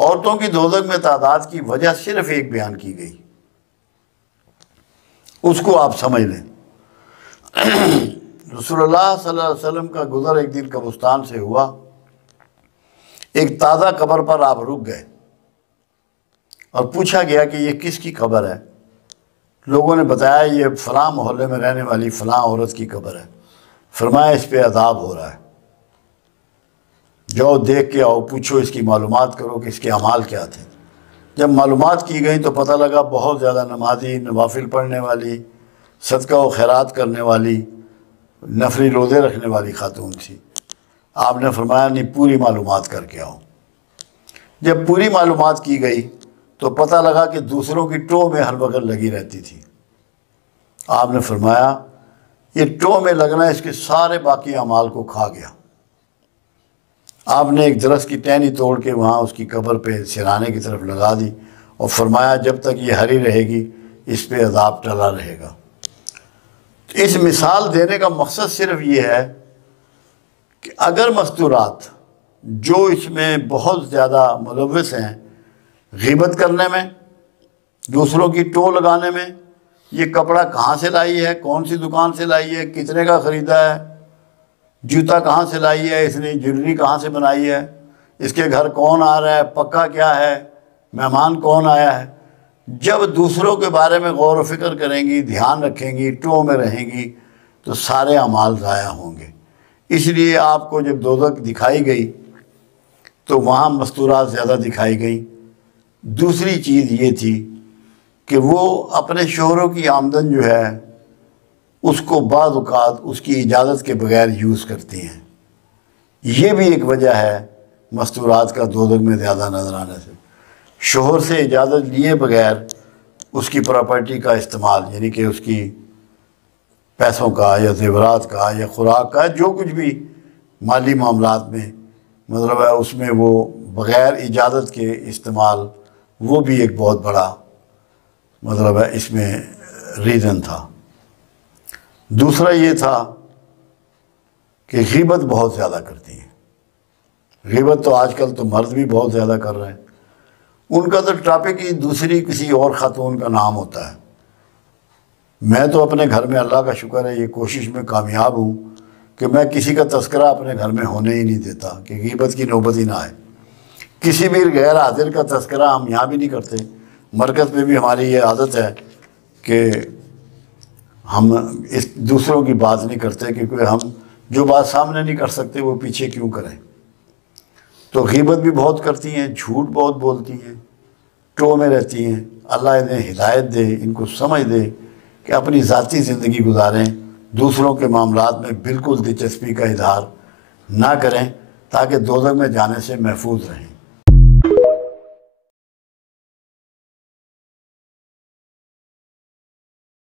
عورتوں کی دوزخ میں تعداد کی وجہ صرف ایک بیان کی گئی، اس کو آپ سمجھ لیں۔ رسول اللہ صلی اللہ علیہ وسلم کا گزر ایک دن قبرستان سے ہوا، ایک تازہ قبر پر آپ رک گئے اور پوچھا گیا کہ یہ کس کی قبر ہے؟ لوگوں نے بتایا یہ فلاں محلے میں رہنے والی فلاں عورت کی قبر ہے۔ فرمایا اس پہ عذاب ہو رہا ہے، جاؤ دیکھ کے آؤ، پوچھو اس کی معلومات کرو کہ اس کے اعمال کیا تھے۔ جب معلومات کی گئیں تو پتہ لگا بہت زیادہ نمازی، نوافل پڑھنے والی، صدقہ و خیرات کرنے والی، نفلی روزے رکھنے والی خاتون تھی۔ آپ نے فرمایا نہیں، پوری معلومات کر کے آؤ۔ جب پوری معلومات کی گئی تو پتہ لگا کہ دوسروں کی ٹو میں ہر وقت لگی رہتی تھی۔ آپ نے فرمایا یہ ٹو میں لگنا اس کے سارے باقی اعمال کو کھا گیا۔ آپ نے ایک درخت کی ٹہنی توڑ کے وہاں اس کی قبر پہ سرانے کی طرف لگا دی اور فرمایا جب تک یہ ہری رہے گی اس پہ عذاب ٹلا رہے گا۔ اس مثال دینے کا مقصد صرف یہ ہے کہ اگر مستورات جو اس میں بہت زیادہ ملوث ہیں، غیبت کرنے میں، دوسروں کی ٹو لگانے میں، یہ کپڑا کہاں سے لائی ہے، کون سی دکان سے لائی ہے، کتنے کا خریدا ہے، جوتا کہاں سے لائی ہے، اس نے جویلری کہاں سے بنائی ہے، اس کے گھر کون آ رہا ہے، پکا کیا ہے، مہمان کون آیا ہے، جب دوسروں کے بارے میں غور و فکر کریں گی، دھیان رکھیں گی، ٹو میں رہیں گی تو سارے اعمال ضائع ہوں گے۔ اس لیے آپ کو جب دوزخ دکھائی گئی تو وہاں مستورات زیادہ دکھائی گئی۔ دوسری چیز یہ تھی کہ وہ اپنے شوہروں کی آمدن جو ہے اس کو بعض اوقات اس کی اجازت کے بغیر یوز کرتی ہیں۔ یہ بھی ایک وجہ ہے مستورات کا دوزخ میں زیادہ نظر آنے سے۔ شوہر سے اجازت لیے بغیر اس کی پراپرٹی کا استعمال، یعنی کہ اس کی پیسوں کا یا زیورات کا یا خوراک کا، جو کچھ بھی مالی معاملات میں مطلب ہے اس میں وہ بغیر اجازت کے استعمال، وہ بھی ایک بہت بڑا مطلب ہے اس میں ریزن تھا۔ دوسرا یہ تھا کہ غیبت بہت زیادہ کرتی ہیں۔ غیبت تو آج کل تو مرد بھی بہت زیادہ کر رہے ہیں۔ ان کا تو ٹاپک ہی دوسری کسی اور خاتون کا نام ہوتا ہے۔ میں تو اپنے گھر میں اللہ کا شکر ہے یہ کوشش میں کامیاب ہوں کہ میں کسی کا تذکرہ اپنے گھر میں ہونے ہی نہیں دیتا کہ غیبت کی نوبت ہی نہ آئے۔ کسی بھی غیر حاضر کا تذکرہ ہم یہاں بھی نہیں کرتے، مرکز میں بھی ہماری یہ عادت ہے کہ ہم اس دوسروں کی بات نہیں کرتے، کیونکہ ہم جو بات سامنے نہیں کر سکتے وہ پیچھے کیوں کریں۔ تو غیبت بھی بہت کرتی ہیں، جھوٹ بہت بولتی ہیں، ٹو میں رہتی ہیں۔ اللہ انہیں ہدایت دے، ان کو سمجھ دے کہ اپنی ذاتی زندگی گزاریں، دوسروں کے معاملات میں بالکل دلچسپی کا اظہار نہ کریں تاکہ دوزخ میں جانے سے محفوظ رہیں۔